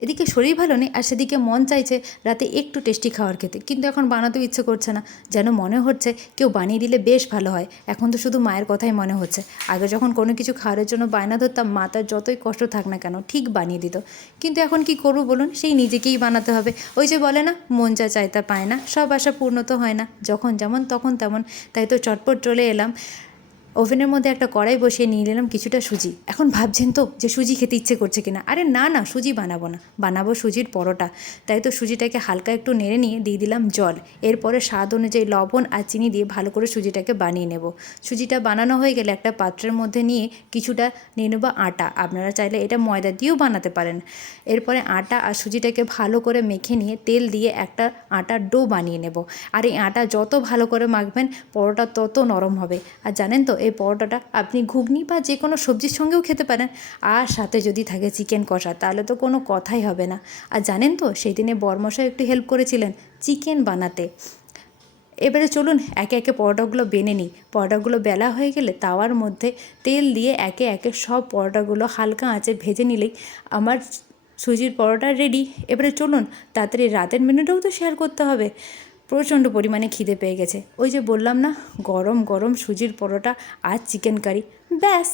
এদিকে শরীর ভালো নেই আর সেদিকে মন চাইছে রাতে একটু টেস্টি খাওয়ার খেতে। কিন্তু এখন বানাতেও ইচ্ছে করছে না। যেন মনে হচ্ছে কেউ বানিয়ে দিলে বেশ ভালো হয়। এখন তো শুধু মায়ের কথাই মনে হচ্ছে। আগে যখন কোনো কিছু খাওয়ার জন্য বায়না ধরতাম, মা তার যতই কষ্ট থাক না কেন ঠিক বানিয়ে দিত। কিন্তু এখন কি করব বলুন? সেই নিজেকেই বানাতে হবে। ওই যে বলে না, মন যা চাইতা পায় না। সব আশা পূর্ণ তো হয় না। যখন যেমন, তখন তেমন। তাই তো চটপট চলে এলাম। ওভেনের মধ্যে একটা কড়াই বসিয়ে নিয়ে নিলাম কিছুটা সুজি। এখন ভাবছেন তো যে সুজি খেতে ইচ্ছে করছে কিনা। আরে না না, সুজি বানাবো না। বানাবো সুজির পরোটা। তাই তো সুজিটাকে হালকা একটু নেড়ে নিয়ে দিয়ে দিলাম জল। এরপরে স্বাদ অনুযায়ী লবণ আর চিনি দিয়ে ভালো করে সুজিটাকে বানিয়ে নেব। সুজিটা বানানো হয়ে গেলে একটা পাত্রের মধ্যে নিয়ে কিছুটা নিয়ে নেব আটা। আপনারা চাইলে এটা ময়দা দিয়েও বানাতে পারেন। এরপরে আটা আর সুজিটাকে ভালো করে মেখে নিয়ে তেল দিয়ে একটা আটার ডো বানিয়ে নেব। আর এই আটা যত ভালো করে মাখবেন, পরোটা তত নরম হবে। আর জানেন তো এই পরোটাটা আপনি ঘুগনি বা যে কোনো সবজির সঙ্গেও খেতে পারেন। আর সাথে যদি থাকে চিকেন কষা, তাহলে তো কোনো কথাই হবে না। আর জানেন তো সেই দিনে বরমশাই একটু হেল্প করেছিলেন চিকেন বানাতে। এবারে চলুন একে একে পরোটাগুলো বেনে নিই। পরোটাগুলো বেলা হয়ে গেলে তাওয়ার মধ্যে তেল দিয়ে একে একে সব পরোটাগুলো হালকা আঁচে ভেজে নিলেই আমার সুজির পরোটা রেডি এবারে চলুন, তাড়াতাড়ি রাতের মেনুটাও তো শেয়ার করতে হবে। প্রচণ্ড পরিমাণে খিদে পেয়ে গেছে। ওই যে বললাম না, গরম গরম সুজির পরোটা আর চিকেন কারি ব্যাস।